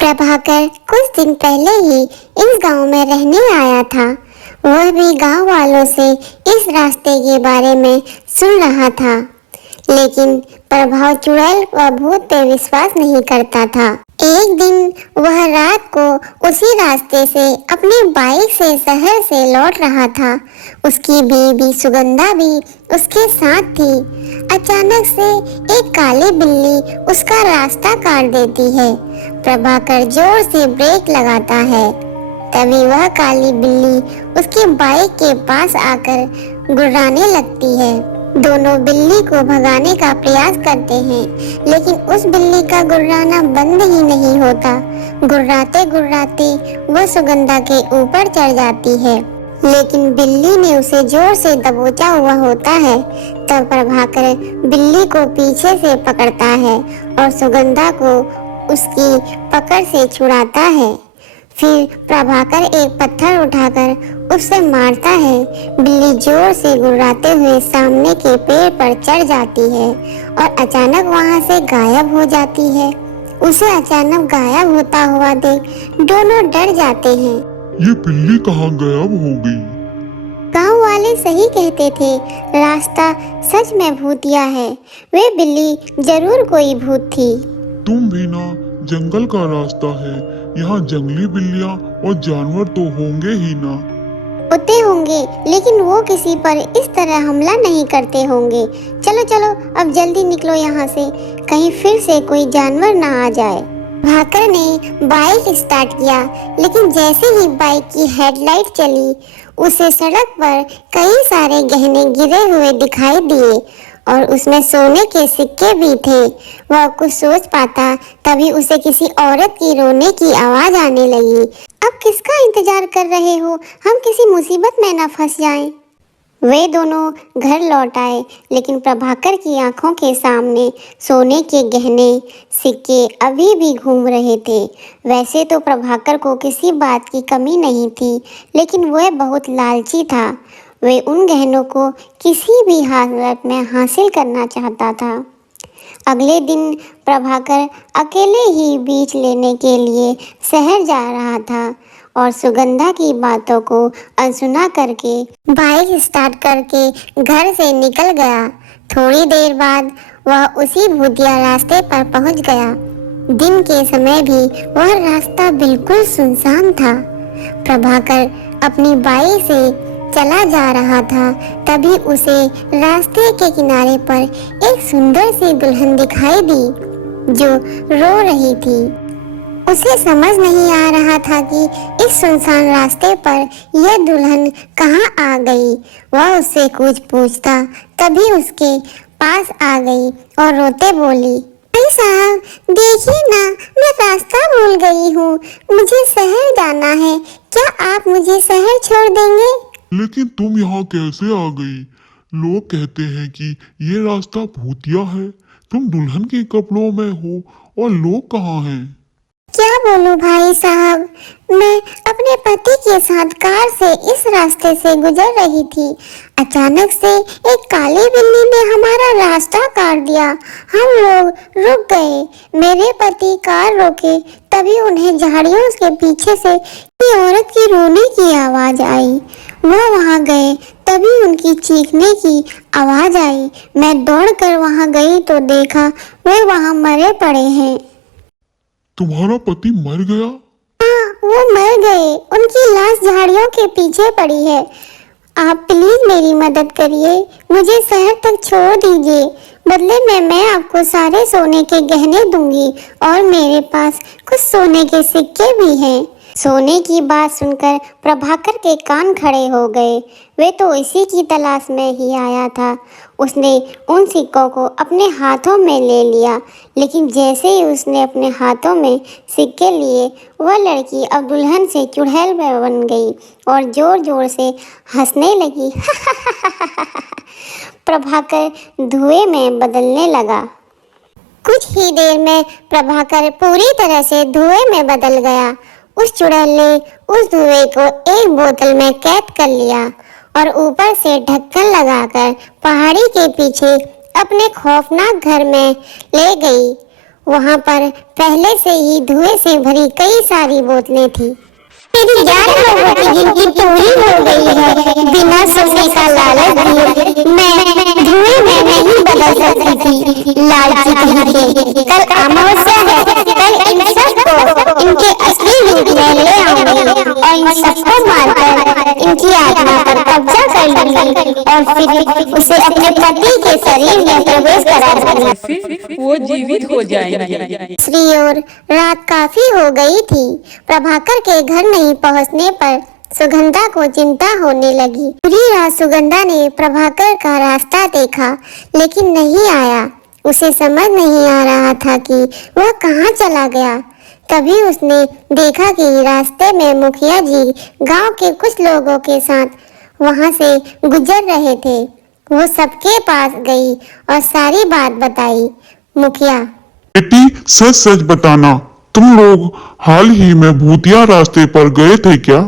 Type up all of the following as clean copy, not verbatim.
प्रभाकर कुछ दिन पहले ही इस गांव में रहने आया था। वह भी गांव वालों से इस रास्ते के बारे में सुन रहा था, लेकिन प्रभाव चुड़ैल व भूत पे विश्वास नहीं करता था। एक दिन वह रात को उसी रास्ते से अपनी बाइक से शहर से लौट रहा था। उसकी बीवी सुगंधा भी उसके साथ थी। अचानक से एक काली बिल्ली उसका रास्ता काट देती है। प्रभाकर जोर से ब्रेक लगाता है। तभी वह काली बिल्ली उसकी बाइक के पास आकर गुर्राने लगती है। दोनों बिल्ली को भगाने का प्रयास करते हैं, लेकिन उस बिल्ली का गुर्राना बंद ही नहीं होता। गुर्राते गुर्राते वह सुगंधा के ऊपर चढ़ जाती है, लेकिन बिल्ली ने उसे जोर से दबोचा हुआ होता है। तब प्रभाकर बिल्ली को पीछे से पकड़ता है और सुगंधा को उसकी पकड़ से छुड़ाता है। फिर प्रभाकर एक पत्थर उठाकर उससे मारता है। बिल्ली जोर से गुर्राते हुए सामने के पेड़ पर चढ़ जाती है और अचानक वहां से गायब हो जाती है। उसे अचानक गायब होता हुआ देख दोनों डर जाते हैं। ये बिल्ली कहाँ गायब हो गई? गांव वाले सही कहते थे, रास्ता सच में भूतिया है। वे बिल्ली जरूर कोई भूत थी। तुम भी ना, जंगल का रास्ता है, यहाँ जंगली बिल्लियाँ और जानवर तो होंगे ही ना। होते होंगे, लेकिन वो किसी पर इस तरह हमला नहीं करते होंगे। चलो चलो अब जल्दी निकलो यहाँ से, कहीं फिर से कोई जानवर ना आ जाए। भाकर ने बाइक स्टार्ट किया, लेकिन जैसे ही बाइक की हेडलाइट चली, उसे सड़क पर कई सारे गहने गिरे हुए दिखाई दिए और उसमें सोने के सिक्के भी थे। वह कुछ सोच पाता, तभी उसे किसी औरत की रोने की आवाज आने लगी। अब किसका इंतजार कर रहे हो? हम किसी मुसीबत में न फंस जाएं। वे दोनों घर लौट आए, लेकिन प्रभाकर की आंखों के सामने सोने के गहने सिक्के अभी भी घूम रहे थे। वैसे तो प्रभाकर को किसी बात की कमी नहीं थी, लेकिन वह बहुत लालची था। वे उन गहनों को किसी भी हालत में हासिल करना चाहता था। अगले दिन प्रभाकर अकेले ही बीज लेने के लिए शहर जा रहा था और सुगंधा की बातों को अनसुना करके बाइक स्टार्ट करके घर से निकल गया। थोड़ी देर बाद वह उसी भूतिया रास्ते पर पहुंच गया। दिन के समय भी वह रास्ता बिल्कुल सुनसान था। प्रभाकर अपनी बाइक से चला जा रहा था, तभी उसे रास्ते के किनारे पर एक सुंदर सी दुल्हन दिखाई दी जो रो रही थी। उसे समझ नहीं आ रहा था कि इस सुनसान रास्ते पर यह दुल्हन कहाँ आ गई। वह उससे कुछ पूछता, तभी उसके पास आ गई और रोते बोली, भाई साहब देखिए ना, मैं रास्ता भूल गई हूँ, मुझे शहर जाना है, क्या आप मुझे शहर छोड़ देंगे? लेकिन तुम यहाँ कैसे आ गई? लोग कहते हैं कि ये रास्ता भूतिया है। तुम दुल्हन के कपड़ों में हो और लोग कहाँ हैं? क्या बोलूं भाई साहब, मैं अपने पति के साथ कार से इस रास्ते से गुजर रही थी। अचानक से एक काली बिल्ली ने हमारा रास्ता काट दिया। हम लोग रुक गए। मेरे पति कार रोके, तभी उन्हें झाड़ियों के पीछे से एक औरत की रोने की आवाज आई। वह वहां गए, तभी उनकी चीखने की आवाज आई। मैं दौड़कर वहां गई तो देखा वे वहां मरे पड़े हैं। तुम्हारा पति मर गया? हाँ, वो मर गए। उनकी लाश झाड़ियों के पीछे पड़ी है। आप प्लीज मेरी मदद करिए, मुझे शहर तक छोड़ दीजिए। बदले में मैं आपको सारे सोने के गहने दूंगी और मेरे पास कुछ सोने के सिक्के भी हैं। सोने की बात सुनकर प्रभाकर के कान खड़े हो गए। वे तो इसी की तलाश में ही आया था। उसने उन सिक्कों को अपने हाथों में ले लिया, लेकिन जैसे ही उसने अपने हाथों में सिक्के लिए, वह लड़की अब दुल्हन से चुड़ैल बन गई और जोर जोर से हंसने लगी। प्रभाकर धुएं में बदलने लगा। कुछ ही देर में प्रभाकर पूरी तरह से धुएं में बदल गया। उस चुड़ैल ने उस धुएं को एक बोतल में कैद कर लिया और ऊपर से ढक्कन लगाकर पहाड़ी के पीछे अपने खौफनाक घर में ले गई। वहाँ पर पहले से ही धुएं से भरी कई सारी बोतलें थी। मेरी 11 लोगों की गिनती पूरी हो गई है। बिना सोने का लालच दिए मैं धुएं में नहीं बदल सकती थी। लालची कहीं कल अमावस्या है, कल इन सबको इनके असली रूप में ले आऊंगी और इन सबको मारकर इनकी आत्मा पर कब्जा कर लूंगी और फिर उसे अपने पति के शरीर में प्रवेश करा दूंगी। फिर वो जीवित हो जाएंगे। दूसरी ओर रात काफी हो गई थी। प्रभाकर के घर नहीं पहुंचने पर सुगंधा को चिंता होने लगी। पूरी रात सुगंधा ने प्रभाकर का रास्ता देखा लेकिन नहीं आया। उसे समझ नहीं आ रहा था कि वह कहाँ चला गया। तभी उसने देखा कि रास्ते में मुखिया जी गांव के कुछ लोगों के साथ वहां से गुजर रहे थे। वो सबके पास गई और सारी बात बताई। मुखिया, बेटी सच सच बताना, तुम लोग हाल ही में भूतिया रास्ते पर गए थे क्या?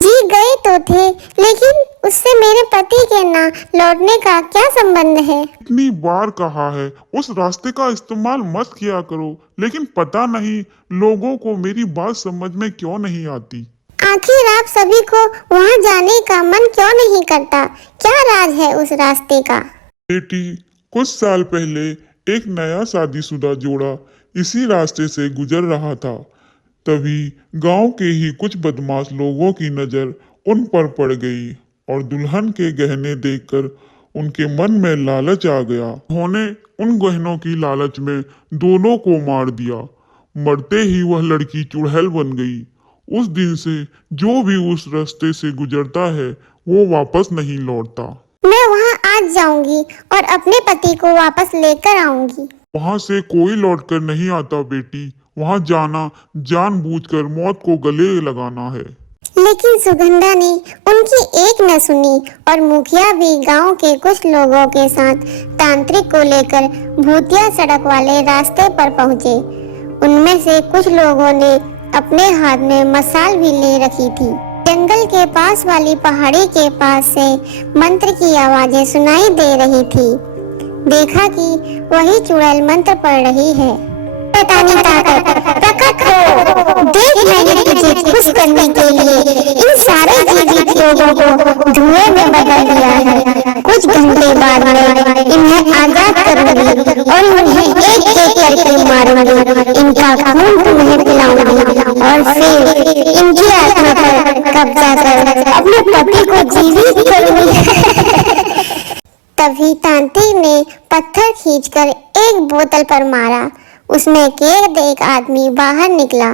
जी गए तो थे, लेकिन उससे मेरे पति के ना लौटने का क्या संबंध है? इतनी बार कहा है उस रास्ते का इस्तेमाल मत किया करो, लेकिन पता नहीं लोगों को मेरी बात समझ में क्यों नहीं आती। आखिर आप सभी को वहां जाने का मन क्यों नहीं करता? क्या राज है उस रास्ते का? बेटी, कुछ साल पहले एक नया शादीशुदा जोड़ा इसी रास्ते से गुजर रहा था। तभी गांव के ही कुछ बदमाश लोगों की नजर उन पर पड़ गई और दुल्हन के गहने देखकर उनके मन में लालच आ गया। उन्होंने उन गहनों की लालच में दोनों को मार दिया। मरते ही वह लड़की चुड़ैल बन गई। उस दिन से जो भी उस रास्ते से गुजरता है वो वापस नहीं लौटता। मैं वहां आज जाऊंगी और अपने पति को वापस लेकर आऊंगी। वहां से कोई लौटकर नहीं आता बेटी। वहां जाना जानबूझकर मौत को गले लगाना है। लेकिन सुगंधा ने उनकी एक न सुनी और मुखिया भी गांव के कुछ लोगों के साथ तांत्रिक को लेकर भूतिया सड़क वाले रास्ते पर पहुंचे। उनमें से कुछ लोगों ने अपने हाथ में मसाल भी ले रखी थी। जंगल के पास वाली पहाड़ी के पास से मंत्र की आवाजें सुनाई दे रही थी। देखा कि वही चुड़ैल मंत्र पढ़ रही है। शैतानी ताकत प्रकट हो, देख मैंने तुझे खुश करने के लिए इन सारे जीवित लोगों को धुएं में बदल दिया है। कुछ घंटे बाद में इन्हें आजाद करूंगी और उन्हें एक एक करके मारूंगी। इनका खून तुम्हें पिलाऊंगी और फिर इनकी आत्मा पर कब्जा कर अपने पति को जीवित करूंगी। तभी तांत्रिक ने पत्थर खींचकर एक बोतल पर मारा। उसमें केवल एक आदमी बाहर निकला।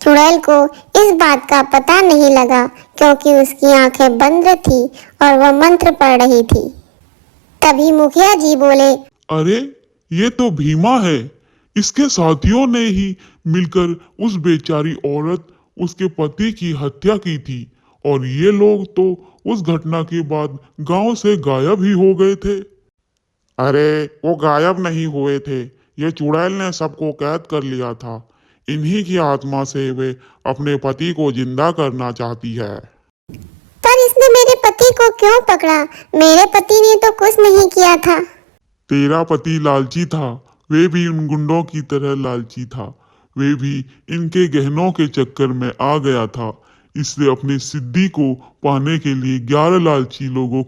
चुड़ैल को इस बात का पता नहीं लगा क्योंकि उसकी आंखें बंद थी और वह मंत्र पढ़ रही थी। तभी मुखिया जी बोले, अरे ये तो भीमा है। इसके साथियों ने ही मिलकर उस बेचारी औरत उसके पति की हत्या की थी और ये लोग तो उस घटना के बाद गांव से गायब ही हो गए थे। अरे वो गायब नहीं हुए थे, ये चुड़ैल ने सबको कैद कर लिया था। इन्हीं की आत्मा से वे अपने पति को जिंदा करना चाहती है। पर इसने मेरे पति को क्यों पकड़ा? मेरे पति ने तो कुछ नहीं किया था। तेरा पति लालची था, वे भी उन गुंडों की तरह लालची था। वे भी इनके गहनों के चक्कर में आ गया था। इसलिए अपनी सिद्धि को पाने के लिए 11 लालची लोगों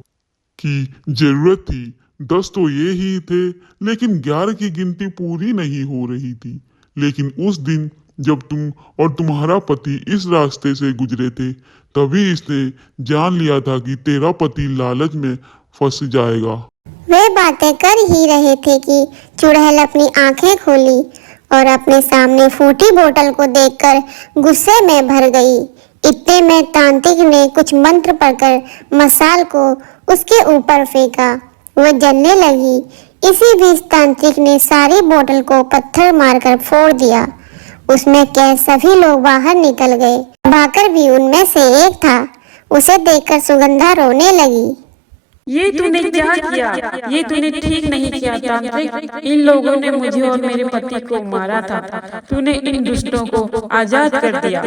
की जरूरत थी। 10 तो ये ही थे, लेकिन 11 की गिनती पूरी नहीं हो रही थी। लेकिन उस दिन जब तुम और तुम्हारा पति इस रास्ते से गुजरे थे, तभी इसने जान लिया था कि तेरा पति लालच में फंस जाएगा। वे बातें कर ही रहे थे कि चुड़ैल अपनी आंखें खोली और अपने सामने फूटी बोतल को देखकर गुस्से में भर गई। इतने में तांत्रिक ने कुछ मंत्र पढ़कर मसाल को उसके ऊपर फेंका। वह जलने लगी। इसी बीच तांत्रिक ने सारी बोतल को पत्थर मारकर फोड़ दिया। उसमें कैद सभी लोग बाहर निकल गए। भाकर भी उनमें से एक था। उसे देखकर सुगंधा रोने लगी। ये तूने क्या किया? ये तूने ठीक नहीं किया तांत्रिक। इन लोगों ने मुझे और मेरे पति को मारा था। तूने इन दुष्टों को आजाद कर दिया।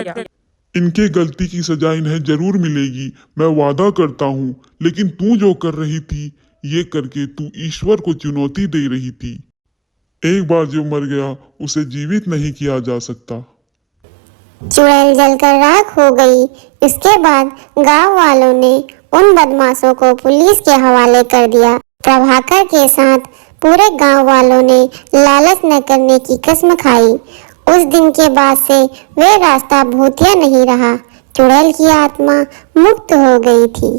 इनके गलती की सजा इन्हें जरूर मिलेगी, मैं वादा करता हूँ। लेकिन तू जो कर रही थी, ये करके तू ईश्वर को चुनौती दे रही थी। एक बार जो मर गया उसे जीवित नहीं किया जा सकता। चुड़ैल जलकर राख हो गई। इसके बाद गांव वालों ने उन बदमाशों को पुलिस के हवाले कर दिया। प्रभाकर के साथ पूरे गांव वालों ने लालच न करने की कसम खाई। उस दिन के बाद से वे रास्ता भूतिया नहीं रहा। चुड़ैल की आत्मा मुक्त हो गई थी।